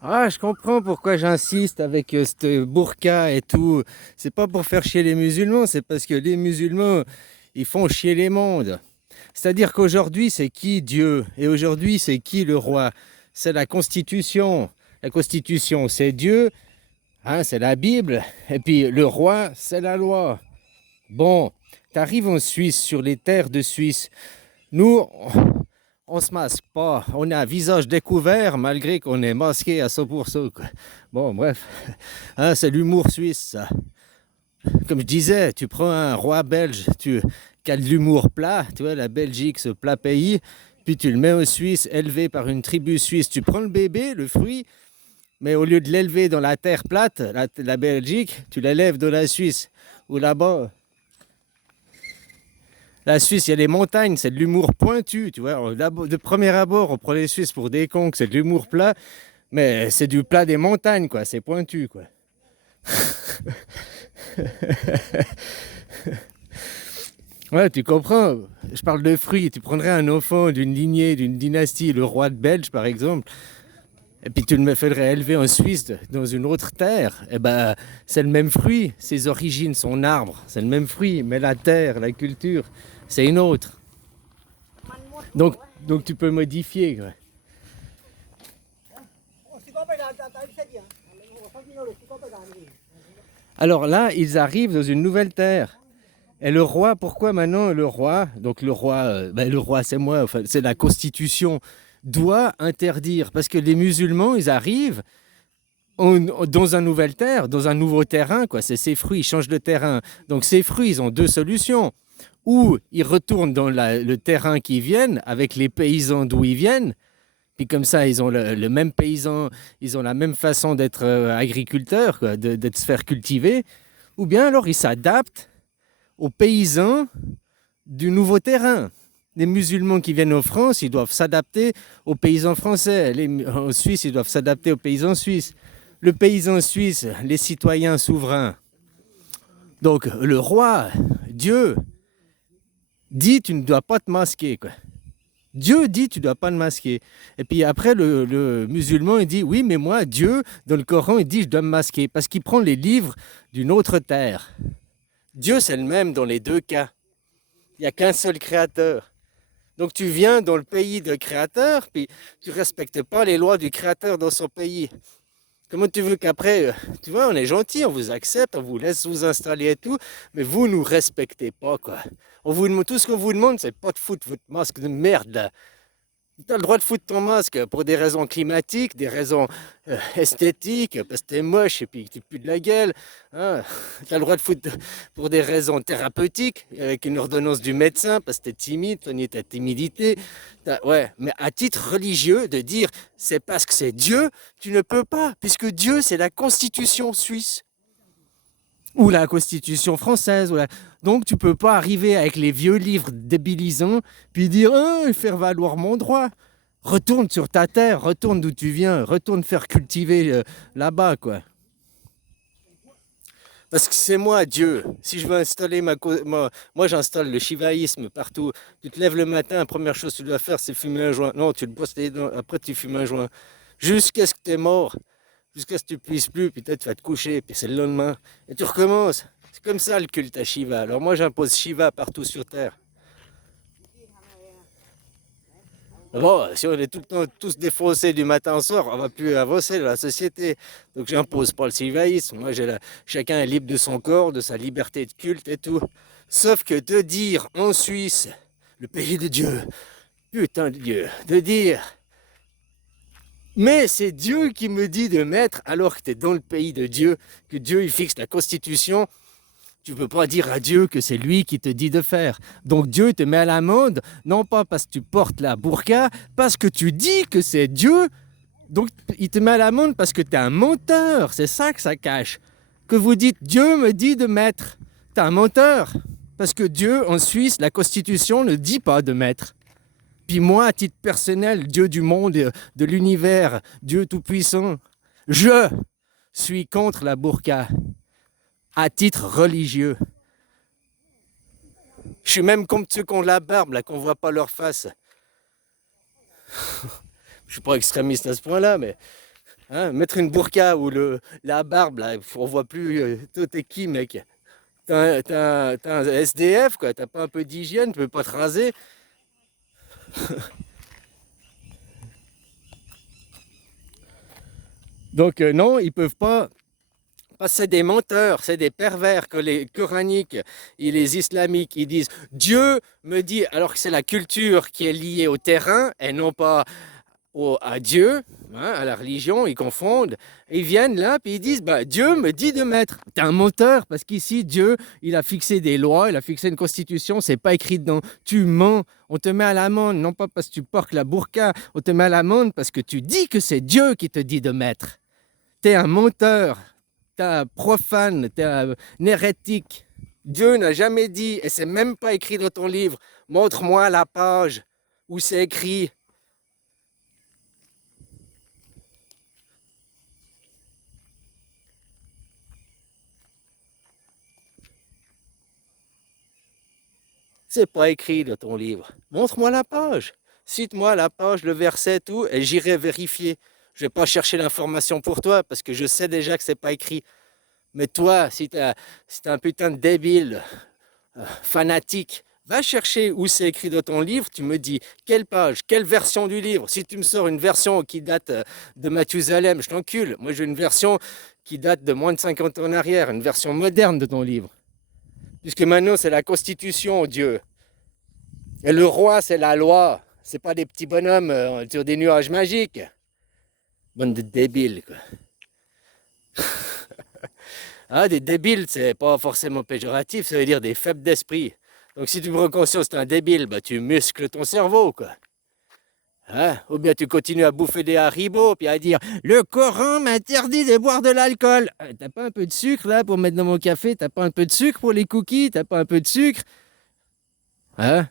Ah, je comprends pourquoi j'insiste avec cette burqa et tout. C'est pas pour faire chier les musulmans, c'est parce que les musulmans, ils font chier les mondes. C'est-à-dire qu'aujourd'hui, c'est qui Dieu? Et aujourd'hui, c'est qui le roi? C'est la Constitution. La Constitution, c'est Dieu, hein, c'est la Bible. Et puis le roi, c'est la loi. Bon, t'arrives en Suisse, sur les terres de Suisse. Nous, on se masque pas. On a un visage découvert malgré qu'on est masqué à 100%, quoi. Bon, bref, hein, c'est l'humour suisse, ça. Comme je disais, tu prends un roi belge qui a de l'humour plat, tu vois, la Belgique, ce plat pays, puis tu le mets en Suisse, élevé par une tribu suisse. Tu prends le bébé, le fruit, mais au lieu de l'élever dans la terre plate, la Belgique, tu l'élèves dans la Suisse. Ou là-bas, la Suisse, il y a les montagnes, c'est de l'humour pointu, tu vois. De premier abord, on prend les Suisses pour des cons, c'est de l'humour plat, mais c'est du plat des montagnes, quoi. C'est pointu, quoi. Ouais, tu comprends. Je parle de fruits. Tu prendrais un enfant d'une lignée, d'une dynastie, le roi de Belge, par exemple, et puis tu le ferais élever en Suisse, dans une autre terre. Eh ben, c'est le même fruit. Ses origines, son arbre, c'est le même fruit, mais la terre, la culture, c'est une autre. Donc, donc tu peux modifier, quoi. Alors là, ils arrivent dans une nouvelle terre. Et le roi, pourquoi maintenant le roi, donc le roi c'est moi, enfin, c'est la constitution, doit interdire. Parce que les musulmans, ils arrivent dans une nouvelle terre, dans un nouveau terrain, quoi. C'est ces fruits, ils changent de terrain. Donc ces fruits, ils ont deux solutions. Ou ils retournent dans le terrain qu'ils viennent, avec les paysans d'où ils viennent, puis comme ça, ils ont le même paysan, ils ont la même façon d'être agriculteurs, quoi, de se faire cultiver. Ou bien alors ils s'adaptent aux paysans du nouveau terrain. Les musulmans qui viennent en France, ils doivent s'adapter aux paysans français. En Suisse, ils doivent s'adapter aux paysans suisses. Le paysan suisse, les citoyens souverains. Donc le roi, Dieu, dit tu ne dois pas te masquer, quoi. Dieu dit tu ne dois pas te masquer. Et puis après, le musulman, il dit oui, mais moi, Dieu, dans le Coran, il dit je dois me masquer. Parce qu'il prend les livres d'une autre terre. Dieu, c'est le même dans les deux cas. Il n'y a qu'un seul créateur. Donc tu viens dans le pays de créateur, puis tu ne respectes pas les lois du créateur dans son pays. Comment tu veux qu'après, tu vois, on est gentil, on vous accepte, on vous laisse vous installer et tout, mais vous nous respectez pas, quoi. Tout ce qu'on vous demande, c'est pas de foutre votre masque de merde, là. Tu as le droit de foutre ton masque pour des raisons climatiques, des raisons esthétiques, parce que t'es moche et puis que tu pues de la gueule. Hein. Tu as le droit de foutre pour des raisons thérapeutiques, avec une ordonnance du médecin, parce que t'es timide, tu ta timidité. Ouais, mais à titre religieux, de dire c'est parce que c'est Dieu, tu ne peux pas, puisque Dieu, c'est la constitution suisse ou la Constitution française. Donc tu peux pas arriver avec les vieux livres débilisants, puis dire faire valoir mon droit. Retourne sur ta terre, retourne d'où tu viens, retourne faire cultiver là-bas, quoi. Parce que c'est moi, Dieu. Si je veux installer moi j'installe le shivaïsme partout. Tu te lèves le matin, la première chose que tu dois faire, c'est fumer un joint. Non, tu te brosses les dents, après tu fumes un joint. Jusqu'à ce que tu es mort. Jusqu'à ce que tu puisses plus, puis peut-être tu vas te coucher, puis c'est le lendemain. Et tu recommences. C'est comme ça le culte à Shiva. Alors moi j'impose Shiva partout sur Terre. Bon, si on est tout le temps tous défoncés du matin au soir, on va plus avancer dans la société. Donc j'impose pas le shivaïsme. Chacun est libre de son corps, de sa liberté de culte et tout. Sauf que de dire en Suisse, le pays de Dieu, putain de Dieu, de dire mais c'est Dieu qui me dit de mettre, alors que tu es dans le pays de Dieu, que Dieu il fixe la constitution. Tu ne peux pas dire à Dieu que c'est lui qui te dit de faire. Donc Dieu te met à l'amende, non pas parce que tu portes la burqa, parce que tu dis que c'est Dieu. Donc il te met à l'amende parce que tu es un menteur. C'est ça que ça cache. Que vous dites Dieu me dit de mettre. Tu es un menteur. Parce que Dieu, en Suisse, la Constitution ne dit pas de mettre. Puis moi, à titre personnel, Dieu du monde, de l'univers, Dieu tout-puissant, je suis contre la burqa à titre religieux. Je suis même comme ceux qui ont la barbe, là, qu'on ne voit pas leur face. Je ne suis pas extrémiste à ce point-là, mais Hein, mettre une burqa ou la barbe, là, on voit plus, toi t'es qui, mec? T'es un SDF, quoi, t'as pas un peu d'hygiène, tu peux pas te raser. Donc non, ils peuvent pas. Parce que c'est des menteurs, c'est des pervers que les coraniques et les islamiques, ils disent Dieu me dit, alors que c'est la culture qui est liée au terrain et non pas à Dieu, hein, à la religion, ils confondent. Ils viennent là, puis ils disent bah, Dieu me dit de mettre. T'es un menteur, parce qu'ici, Dieu, il a fixé des lois, il a fixé une constitution, c'est pas écrit dedans. Tu mens, on te met à l'amende, non pas parce que tu portes la burqa, on te met à l'amende parce que tu dis que c'est Dieu qui te dit de mettre. T'es un menteur, t'es un profane, t'es un hérétique. Dieu n'a jamais dit, et c'est même pas écrit dans ton livre, montre-moi la page où c'est écrit. C'est pas écrit dans ton livre. Montre-moi la page. Cite-moi la page, le verset, tout, et j'irai vérifier. Je vais pas chercher l'information pour toi parce que je sais déjà que c'est pas écrit. Mais toi, si t'es un putain de débile, fanatique, va chercher où c'est écrit dans ton livre. Tu me dis quelle page, quelle version du livre. Si tu me sors une version qui date de Mathusalem, je t'encule. Moi, j'ai une version qui date de moins de 50 ans en arrière, une version moderne de ton livre. Puisque maintenant, c'est la Constitution, Dieu. Et le roi, c'est la loi. C'est pas des petits bonhommes sur des nuages magiques. Bande de débiles, quoi. Ah, des débiles, c'est pas forcément péjoratif, ça veut dire des faibles d'esprit. Donc si tu prends conscience que t'es un débile, bah, tu muscles ton cerveau, quoi. Hein? Ou bien tu continues à bouffer des haribots, puis à dire le Coran m'interdit de boire de l'alcool. T'as pas un peu de sucre là pour mettre dans mon café? T'as pas un peu de sucre pour les cookies? T'as pas un peu de sucre? Hein?